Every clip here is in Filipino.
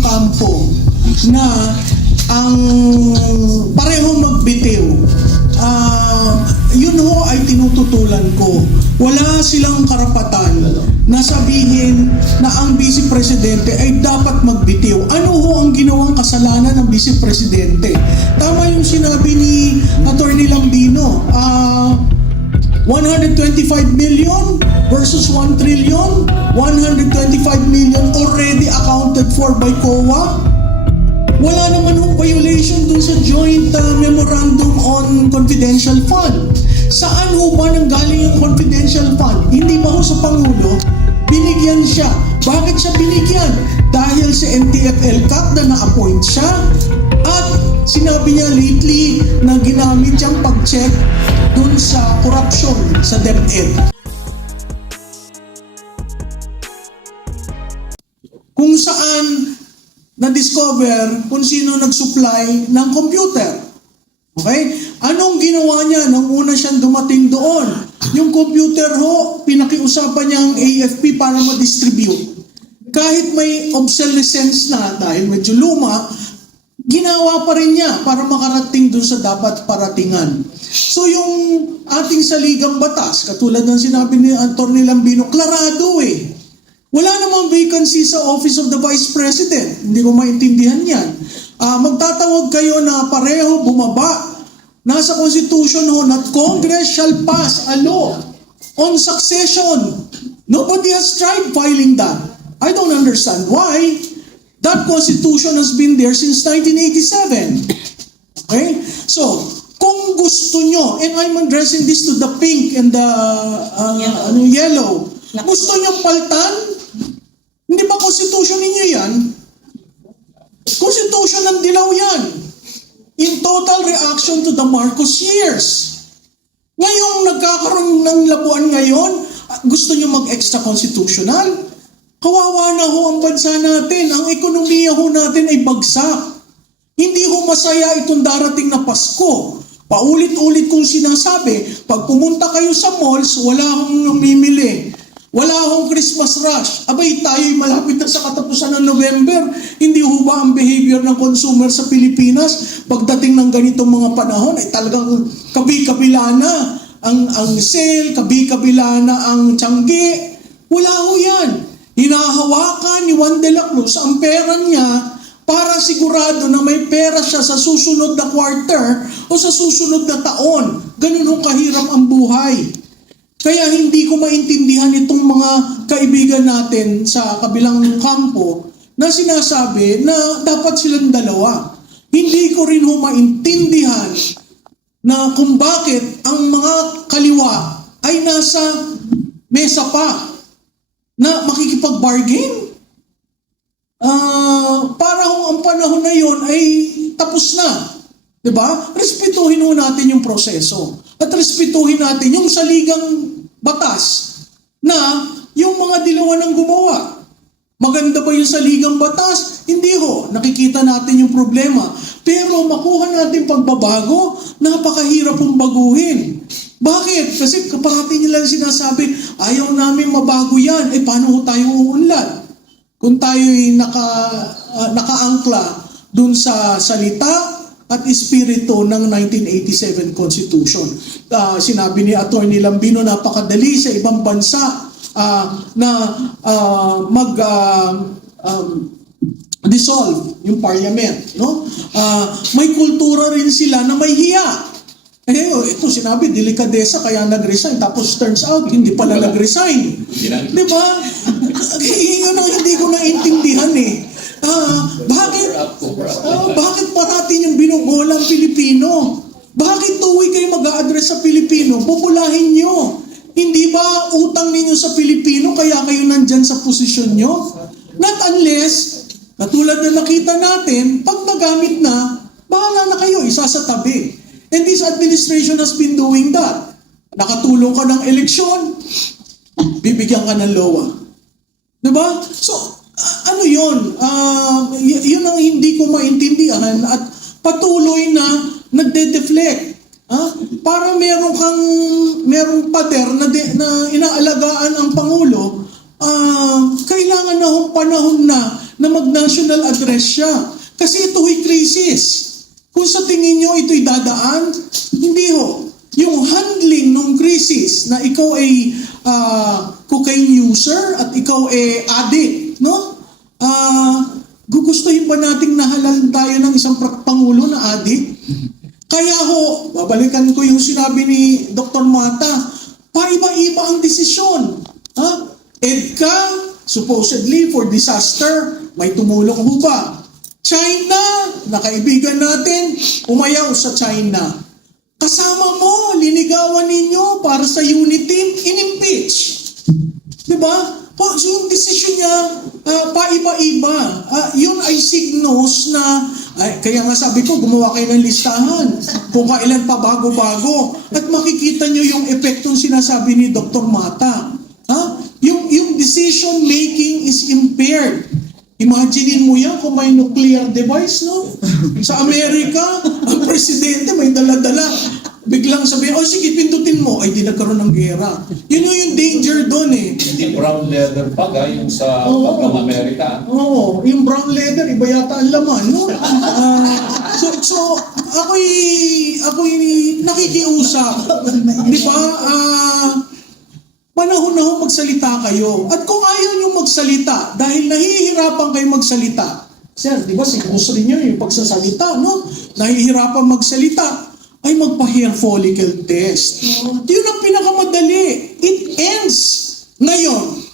kampo na ang parehong magbitiw, yun ho ay tinututulan ko. Wala silang karapatan na sabihin na ang Vice Presidente ay dapat magbitiw. Ano ho ang ginawang kasalanan ng Vice Presidente? Tama yung sinabi ni Atty. Lambino, 125 million versus 1 trillion, 125 million already accounted for by COA. Wala naman hong violation dun sa joint memorandum on confidential fund. Saan ho ba nanggaling yung confidential fund? Hindi ba ho sa Pangulo? Binigyan siya. Bakit siya binigyan? Dahil sa NTF-ELCAC na na-appoint siya at sinabi niya lately na ginamit siyang pag-check dun sa corruption sa DepEd. Kung saan na-discover kung sino nag-supply ng computer. Okay? Anong ginawa niya nung una siyang dumating doon? Yung computer ho, pinakiusapan niya ang AFP para ma-distribute. Kahit may obsolescence na dahil medyo luma, ginawa pa rin niya para makarating doon sa dapat paratingan. So yung ating saligang batas, katulad ng sinabi ni Atty. Lambino, klarado eh. Wala namang vacancy sa Office of the Vice President. Hindi ko maintindihan yan. Magtatawag kayo na pareho bumaba. Nasa Constitution ho, that Congress shall pass a law on succession. Nobody has tried filing that. I don't understand why. That Constitution has been there since 1987. Okay? So, kung gusto nyo, and I'm addressing this to the pink and the yellow. Gusto nyo paltan? Hindi ba Constitution ninyo yan? Constitution ng dilaw yan. In total reaction to the Marcos years. Ngayong nagkakaroon ng labuan ngayon, gusto nyo mag-extra constitutional? Kawawa na ho ang bansa natin. Ang ekonomiya ho natin ay bagsak. Hindi ho masaya itong darating na Pasko. Paulit-ulit kong sinasabi, pag pumunta kayo sa malls, wala akong namimili. Wala akong Christmas rush. Abay, tayo'y malapit na sa katapusan ng November. Hindi ho ba ang behavior ng consumer sa Pilipinas pagdating ng ganitong mga panahon ay talagang kabi-kabila na ang sale, kabi-kabila na ang tiyanggi. Wala ho yan. Hinahawakan ni Juan de la Cruz ang pera niya para sigurado na may pera siya sa susunod na quarter o sa susunod na taon. Ganun ho kahirap ang buhay. Kaya hindi ko maintindihan itong mga kaibigan natin sa kabilang kampo na sinasabi na dapat silang dalawa. Hindi ko rin ho maintindihan na kung bakit ang mga kaliwa ay nasa mesa pa na makikipag-bargain. Para ang panahon na yon ay tapos na. Diba? Respetuhin ho natin yung proseso. At respetuhin natin yung saligang batas na yung mga dilawan ang gumawa. Maganda ba yung saligang batas? Hindi ho. Nakikita natin yung problema. Pero makuha natin pagbabago, napakahirap pong baguhin. Bakit? Kasi parati nila sinasabi, ayaw namin mabago yan. Eh, paano ho tayo uunlad? Kung tayo'y nakaangkla dun sa salita at espiritu ng 1987 Constitution. Sinabi ni Atty. Lambino, napakadali sa ibang bansa na dissolve yung parliament. No? May kultura rin sila na may hiya. Ito sinabi, delikadesa kaya nag-resign. Tapos turns out, hindi pala nag-resign. Di ba? Yun ang hindi ko naintindihan eh. Bakit parati yung binubola ang Pilipino? Bakit tuwi kayo mag-a-address sa Pilipino? Populahin nyo. Hindi ba utang ninyo sa Pilipino kaya kayo nandyan sa posisyon nyo? Not unless, katulad na nakita natin, pag nagamit na, bahala na kayo, isa sa tabi. And this administration has been doing that. Nakatulong ka ng eleksyon, bibigyan ka ng LOA. Diba? So, ano yun? Yun ang hindi ko maintindihan at patuloy na nagde-deflect. Para merong pader na inaalagaan ang Pangulo, kailangan na hong panahon na na mag-national address siya. Kasi ito'y crisis. Kung sa tingin nyo ito'y dadaan, hindi ho. Yung handling ng crisis na ikaw ay cocaine user at ikaw ay addict, no? Gugustuhin ba nating nahalal tayo ng isang pangulo na addict? Kaya ho, babalikan ko yung sinabi ni Dr. Mata, paiba-iba ang desisyon. EDCA, supposedly for disaster, may tumulong ho ba? China, na kaibigan natin, umayaw sa China. Kasama mo, linigawan ninyo para sa unity, in-impeach. Diba? So yung desisyon niya, paiba-iba. Yun ay signos na, kaya nga sabi ko, gumawa kayo ng listahan. Kung kailan pa bago-bago. At makikita nyo yung epektong sinasabi ni Dr. Mata. Yung decision making is impaired. Imaginein mo yan kung may nuclear device, no? Sa Amerika, ang presidente may dala-dala. Biglang sabihin, sige, pindutin mo. Ay, di nagkaroon ng gera. Yun yung danger doon eh. Hindi brown leather bag, yung sa pagkang Amerika. Oo, yung brown leather, iba yata ang laman, no? So ako'y nakikiusap. Di ba? Panahon na ho magsalita kayo. At kung ayaw nyo magsalita, dahil nahihirapan kayo magsalita, sir, di ba, gusto rin nyo yung pagsasalita, no? Nahihirapan magsalita, ay magpa-hair follicle test. Yun ang pinakamadali. It ends. Ngayon,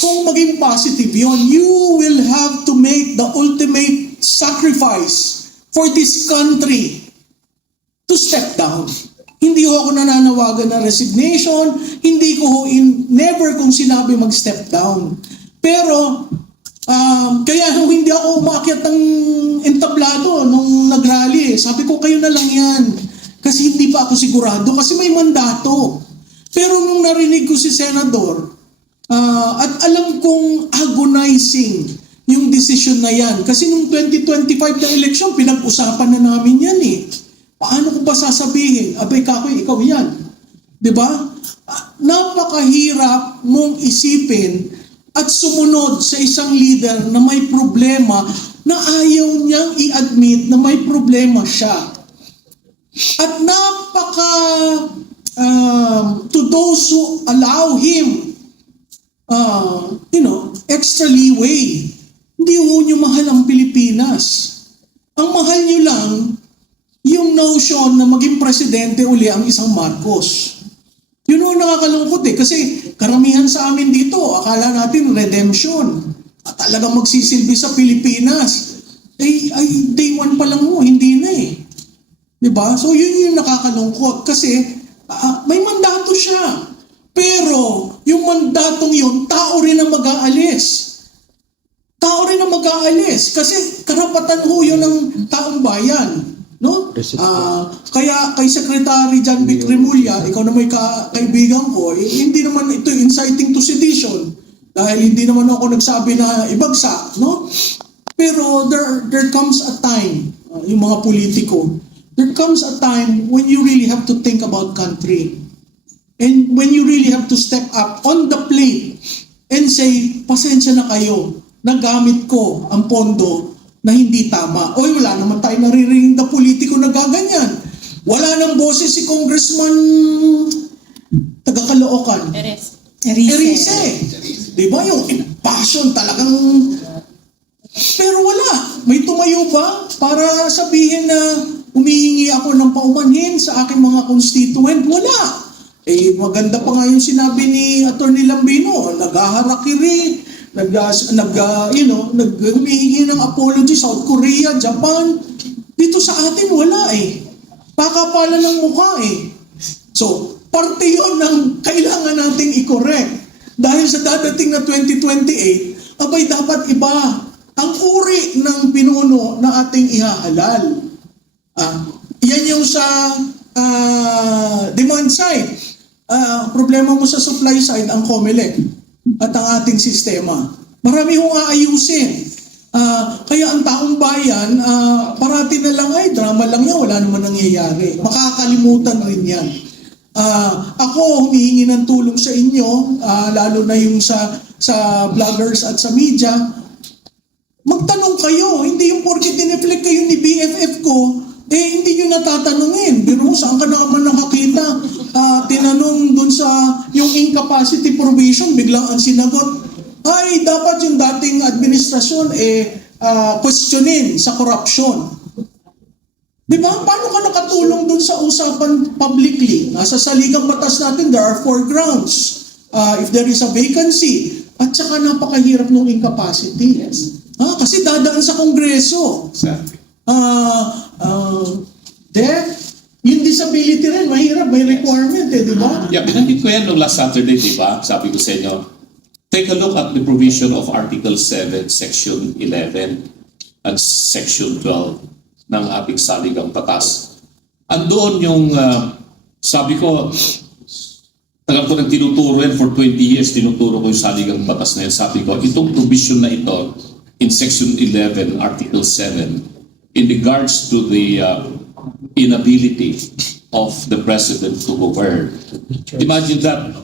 kung maging positive yun, you will have to make the ultimate sacrifice for this country to step down. Hindi ho ako nananawagan ng resignation, hindi ko ho never kung sinabi mag-step down. Pero, kaya hindi ako umakyat ng entablado nung nag-rally. Sabi ko, kayo na lang yan. Kasi hindi pa ako sigurado, kasi may mandato. Pero nung narinig ko si Senador, at alam kong agonizing yung decision na yan. Kasi nung 2025 na eleksyon, pinag-usapan na namin yan eh. Paano ko ba sasabihin? Abay kakoy, ikaw yan. Diba? Napakahirap mong isipin at sumunod sa isang leader na may problema na ayaw niyang i-admit na may problema siya. At to those who allow him, extra leeway, hindi ho nyo mahal ang Pilipinas. Ang mahal nyo lang, yung notion na maging presidente uli ang isang Marcos. Yun ang nakakalungkot kasi karamihan sa amin dito, akala natin redemption. At talagang magsisilbi sa Pilipinas. Ay day one pa lang mo, hindi na eh. Diba? So yun yung nakakalungkot kasi may mandato siya. Pero yung mandatong yun, tao rin ang mag-aalis. Tao rin ang mag-aalis kasi karapatan ho yun ng taong bayan. No? Kaya kay Secretary John Vic Remulla, ikaw na may kaibigan ko, hindi naman ito inciting to sedition dahil hindi naman ako nagsabi na ibagsak, no? Pero there comes a time, yung mga politiko, there comes a time when you really have to think about country. And when you really have to step up on the plate and say, pasensya na kayo, nagamit ko ang pondo na hindi tama. Wala naman tayo naririnig na politiko na gaganyan. Wala nang boses si Congressman taga-Caloocan. Erice. Diba yung passion talagang... Pero wala. May tumayo ba para sabihin na humihingi ako ng paumanhin sa aking mga constituent? Wala. Maganda pa nga yung sinabi ni Atty. Lambino, naghaharakiri, humihingi ng apology, South Korea, Japan. Dito sa atin, wala eh. Pakapalan ng mukha eh. So, parte yun ng kailangan nating i-correct. Dahil sa dadating na 2028, abay dapat iba ang uri ng pinuno na ating ihahalal. Yan yung sa demand side. Problema mo sa supply side, ang COMELEC at ang ating sistema. Marami hong aayusin. Kaya ang taong bayan, parati na lang, drama lang yan, wala naman nangyayari. Makakalimutan rin yan. Ako, humihingi ng tulong sa inyo, lalo na yung sa vloggers at sa media. Magtanong kayo, hindi yung porket dineflect kayo ni BFF ko, hindi nyo natatanungin. Pero saan ka naman nakakita? Tinanong dun sa yung incapacity probation, biglang ang sinagot, ay dapat yung dating administrasyon questionin sa corruption. Di ba? Paano ka nakatulong dun sa usapan publicly? Nasa saligang batas natin, there are 4 grounds. If there is a vacancy, at saka napakahirap ng incapacity. Kasi dadaan sa Kongreso. Exactly. Yung disability rin, mahirap, may requirement di ba? Yeah, binanggit ko yan nung last Saturday, di ba? Sabi ko sa inyo, take a look at the provision of Article 7, Section 11 at Section 12 ng ating saligang batas. Andoon yung, sabi ko, tagal ko nang tinuturo yan for 20 years, tinuturo ko yung saligang batas na yan. Sabi ko, itong provision na ito, in Section 11, Article 7, in regards to the inability of the President to govern. Imagine that.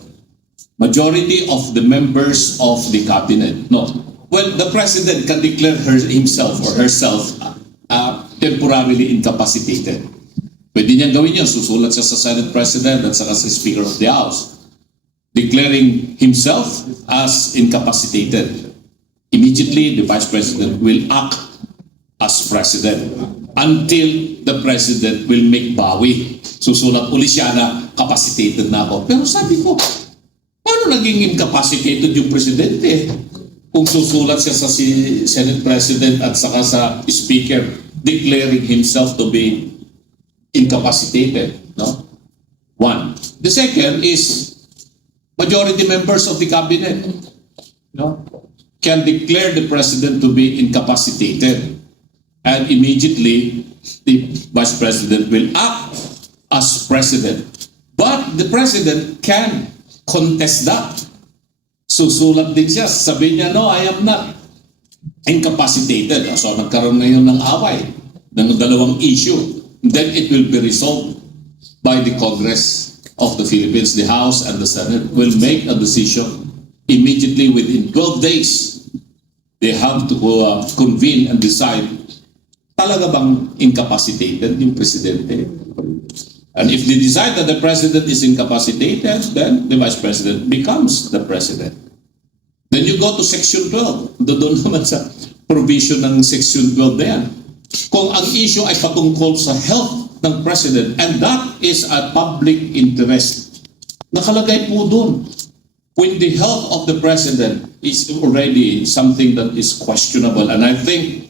Majority of the members of the cabinet. No. Well, the President can declare himself or herself temporarily incapacitated. Pwede niyang gawin yun. Susulat siya sa Senate President at saka sa Speaker of the House, declaring himself as incapacitated. Immediately, the Vice President will act as President until the President will make bawi. Susulat uli siya na capacitated na ako. Pero sabi ko, paano naging incapacitated yung Presidente? Kung susulat siya sa Senate President at saka sa Speaker declaring himself to be incapacitated. No? One. The second is majority members of the cabinet can declare the President to be incapacitated. And immediately, the Vice President will act as President. But the President can contest that. Susulat din siya. Sabihin niya, no, I am not incapacitated. So nagkaroon ngayon ng away ng dalawang issue. Then it will be resolved by the Congress of the Philippines. The House and the Senate will make a decision immediately within 12 days. They have to convene and decide, talaga bang incapacitated yung Presidente? And if they decide that the President is incapacitated, then the Vice President becomes the President. Then you go to Section 12. Doon naman sa provision ng Section 12 na yan. Kung ang issue ay patungkol sa health ng President, and that is a public interest, nakalagay po doon. When the health of the President is already something that is questionable, and I think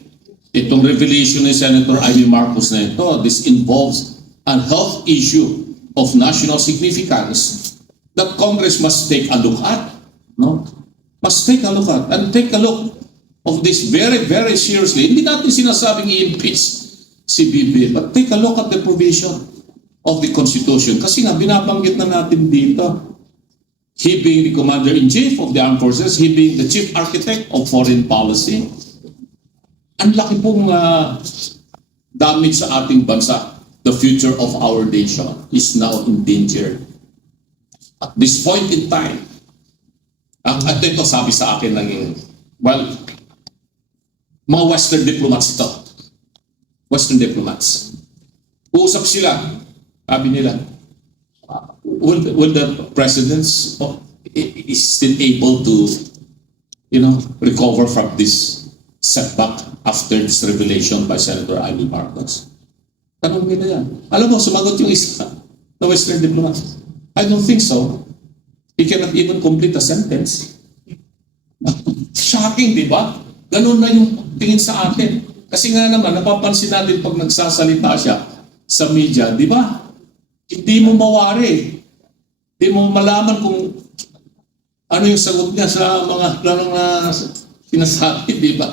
itong revelation ni Senator Amy Marcos na ito, this involves a health issue of national significance that Congress must take a look at. No? Must take a look at. And take a look of this very, very seriously. Hindi natin sinasabing i-impeach si BB, but take a look at the provision of the Constitution. Kasi nga, binabanggit na natin dito. He being the Commander-in-Chief of the Armed Forces, he being the Chief Architect of Foreign Policy. Ang laki pong damage sa ating bansa. The future of our nation is now in danger. At this point in time, at ito sabi sa akin ng, well, mga Western diplomats ito. Western diplomats. Uusap sila. Sabi nila, will the presidents is still able to, recover from this setback after this revelation by Senator Amy Marcos? Tanong nila yan. Alam mo, sumagot yung isa na Western diplomat. I don't think so. He cannot even complete a sentence. Shocking, di ba? Ganun na yung tingin sa atin. Kasi nga naman, napapansin natin pag nagsasalita siya sa media, di ba? Hindi mo mawari. Hindi mo malaman kung ano yung sagot niya sa mga tanong na sinasabi, di ba?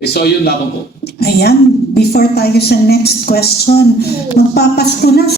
So yun lamang po. Ayan, before tayo sa next question, magpapasko na.